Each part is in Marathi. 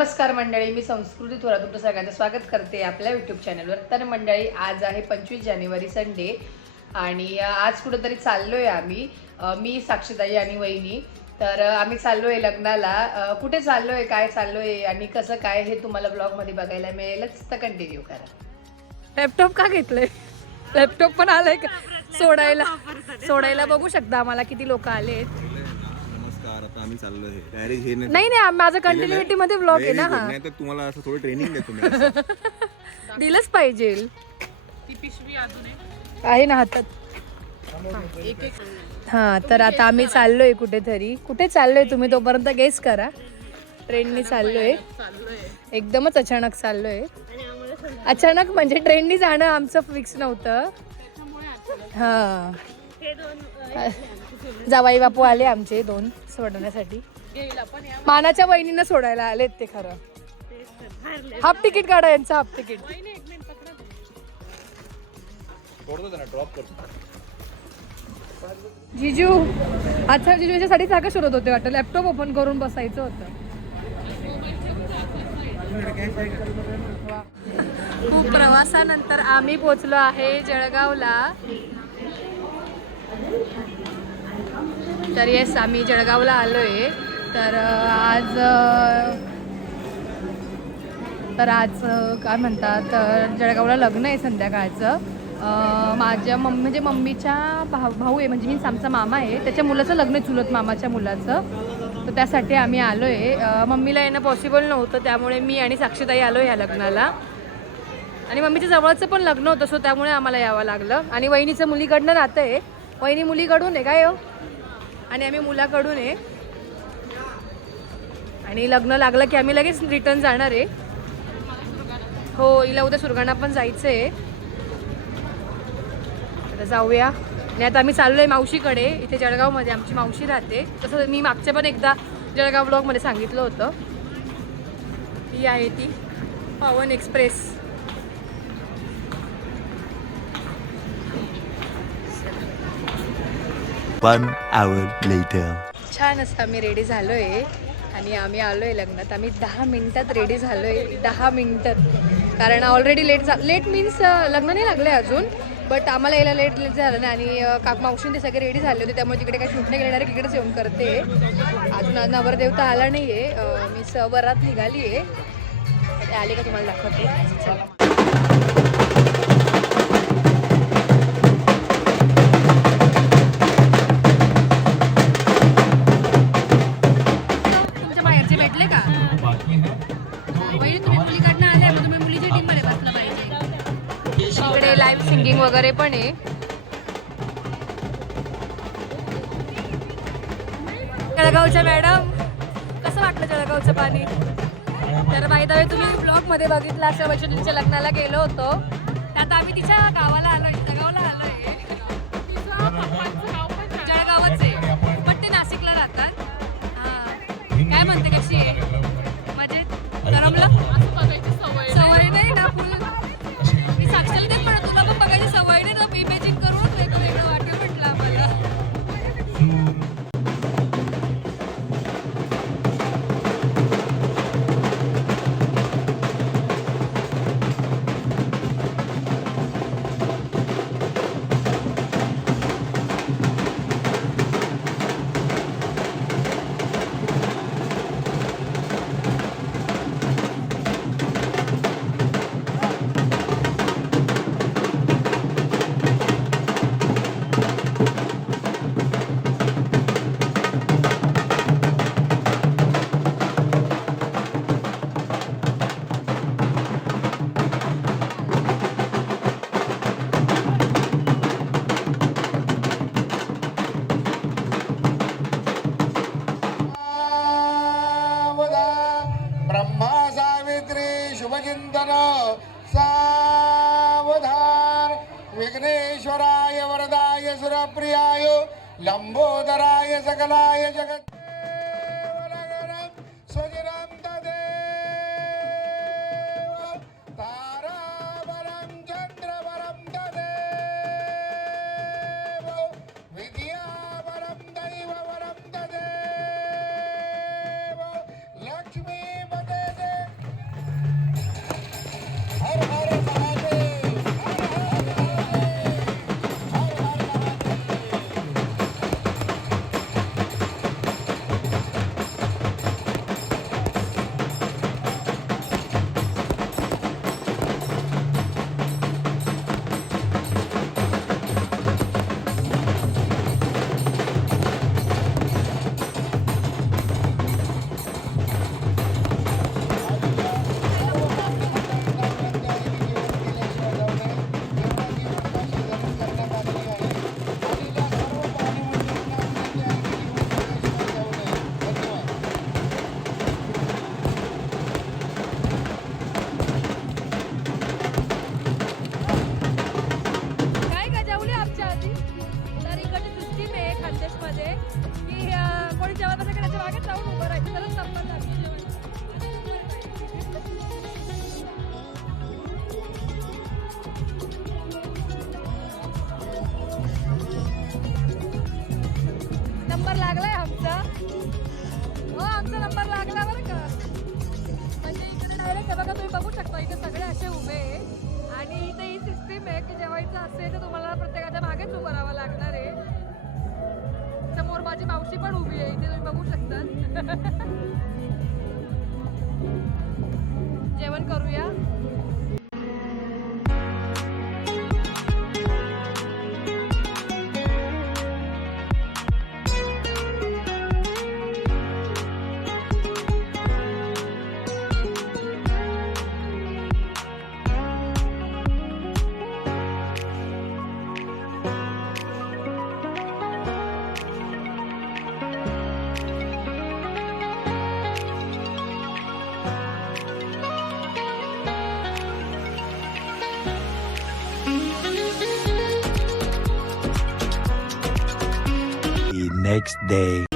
नमस्कार मंडळी, मी संस्कृती थोरात तुमचं सगळ्यांचं स्वागत करते आपल्या यूट्यूब चॅनलवर. तर मंडळी, आज आहे 25 जानेवारी संडे आणि आज कुठंतरी चाललोय आम्ही, मी साक्षीताई आणि वहिनी. तर आम्ही चाललोय लग्नाला. कुठे चाललोय, काय चाललोय आणि कसं काय हे तुम्हाला ब्लॉगमध्ये बघायला मिळेलच, तर कंटिन्यू करा. लॅपटॉप का घेतलंय? लॅपटॉप पण आलाय का सोडायला बघू शकता आम्हाला किती लोक आलेत. नमस्कार, आता आम्ही चाललोय. डायरेक्ट हे नाही माझं कंटिन्युटी मध्ये ब्लॉग आहे ना. हा नाही तर तुम्हाला असं थोडं ट्रेनिंग देतो मी. दिलंच पाहिजे. ती पिशवी अजून आहे ना हातात. हा, तर आता आम्ही चाललोय कुठेतरी. कुठे चाललोय तुम्ही तोपर्यंत गेस करा. ट्रेननी चाललोय, एकदमच अचानक चाललोय. अचानक म्हणजे ट्रेननी जाणं आमचं फिक्स नव्हतं. हा, जावाई बापू आले आमचे दोन सोडण्यासाठी. मानाच्या बहिणींना सोडायला आलेत ते. खरं हाफ तिकीट काढा यांचं, हाफ तिकीट. जिजू अच्छा, जिजू याच्यासाठी जागा शोधत होते वाटतं. लॅपटॉप ओपन करून बसायचं होतं. खूप प्रवासानंतर आम्ही पोचलो आहे जळगावला. तर येस, आम्ही जळगावला आलोय. तर आज काय म्हणतात, जळगावला लग्न आहे संध्याकाळचं. माझ्या म्हणजे मम्मीच्या भाऊ आहे, म्हणजे मीन्स आमचा मामा आहे, त्याच्या मुलाचं लग्न आहे, चुलत मामाच्या मुलाचं. तर त्यासाठी आम्ही आलो आहे. मम्मीला येणं पॉसिबल नव्हतं, त्यामुळे मी आणि साक्षीताई आलो ह्या लग्नाला. आणि मम्मीच्या जवळचं पण लग्न होतं, सो त्यामुळे आम्हाला यावं लागलं. आणि वहिनीचं मुलीकडनं नातं आहे. वहिनी मुलीकडून आहे काय हो, आणि आम्ही मुलाकडून आहे. आणि लग्न लागलं की आम्ही लगेच रिटर्न जाणार आहे. हो, हिला उद्या सुरगाणा पण जायचं आहे. आता जाऊया. आणि आता आम्ही चाललो आहे मावशीकडे. इथे जळगावमध्ये आमची मावशी राहते. तसं मी मागच्या पण एकदा जळगाव ब्लॉगमध्ये सांगितलं होतं. ही आहे ती पवन एक्सप्रेस. One hour later. छान असं आम्ही रेडी झालो आहे आणि आम्ही आलो आहे लग्नात. आम्ही 10 मिनिटात रेडी झालो आहे, 10 मिनिटात. कारण ऑलरेडी लेट मीन्स लग्न नाही लागलं आहे अजून, बट आम्हाला यायला लेट झालं नाही. आणि मावशीन ते सगळे रेडी झाले होते, त्यामुळे तिकडे काही शूट नाही घेणार आहे, इकडेच येऊन करते. अजून नवरदेव तर आला नाही आहे. मी वरात निघाली आहे. ते आले का तुम्हाला दाखवते. चला. इकडे लाईव्ह सिंगिंग वगैरे पण आहे. जळगावच्या मॅडम, कसं वाटलं जळगावचं पाणी? तर माहिती आहे, तुम्ही ब्लॉगमध्ये बघितलं अशा वैष्णवीच्या लग्नाला गेलो होतो. त्यात आम्ही तिच्या गावाला आलोय, जळगावला आलोय. जळगावच आहे, पण ते नाशिकला राहतात. काय म्हणते, कशी आहे? म्हणजे करमलं? सवय नाही ना फुल. मी साक्षीला ते म्हणत, तुला पण बघायची सवय नाही ना, इमॅजिन करून वेगळं वाटलं म्हटलं आम्हाला. सावधान. विघ्नेश्वराय वरदाय सुरप्रियाय लंबोदराय सकलाय जगत स्वजनम तदेव तारावरम चंद्रवरम तदेव विद्यावरम दैववरम तदेव लक्ष्मीपते नंबर लागलाय आमचा. हो आमचा नंबर लागला बरं का. म्हणजे इकडे डायरेक्ट बघा तुम्ही बघू शकता इथे सगळे असे उभे आहे आणि इथे ही सिस्टीम आहे की जेवायचं असेल तर तुम्हाला प्रत्येकाच्या मागेच उभं राहावं लागणार आहे. समोर माझी मावशी पण उभी आहे इथे तुम्ही बघू शकता. जेवण करूया. The next day.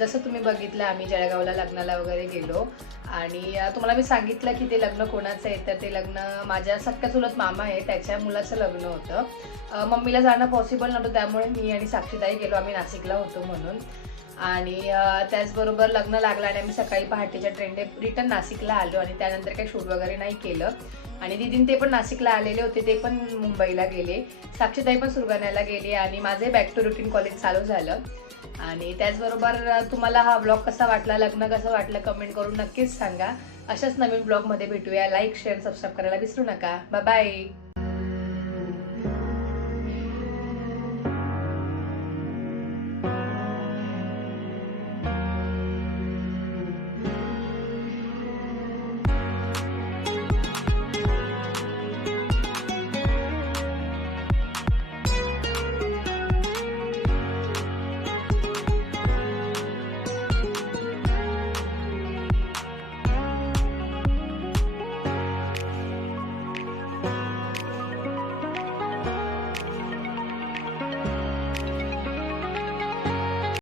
जसं तुम्ही बघितलं आम्ही जळगावला लग्नाला वगैरे गेलो आणि तुम्हाला मी सांगितलं की ते लग्न कोणाचं आहे. तर ते लग्न माझ्या सख्या चुलत मामा आहे त्याच्या मुलाचं लग्न होतं. मम्मीला जाणं पॉसिबल नव्हतं त्यामुळे मी आणि साक्षीताई गेलो. आम्ही नाशिकला होतो म्हणून. आणि त्याचबरोबर लग्न लागलं आणि आम्ही सकाळी पहाटेच्या ट्रेनने रिटर्न नाशिकला आलो आणि त्यानंतर काही शूट वगैरे नाही केलं. आणि दीदीन ते पण नाशिकला आलेले होते, ते पण मुंबईला गेले. साक्षीताई पण सुरगाण्याला गेली आणि माझे बॅक टू रुटीन कॉलेज चालू झालं. आणि त्याचबरोबर तुम्हाला हा ब्लॉग कसा वाटला, लग्न कसं वाटलं कमेंट करून नक्कीच सांगा. अशाच नवीन ब्लॉगमध्ये भेटूया. लाईक शेअर सबस्क्राईब करायला विसरू नका. Bye bye.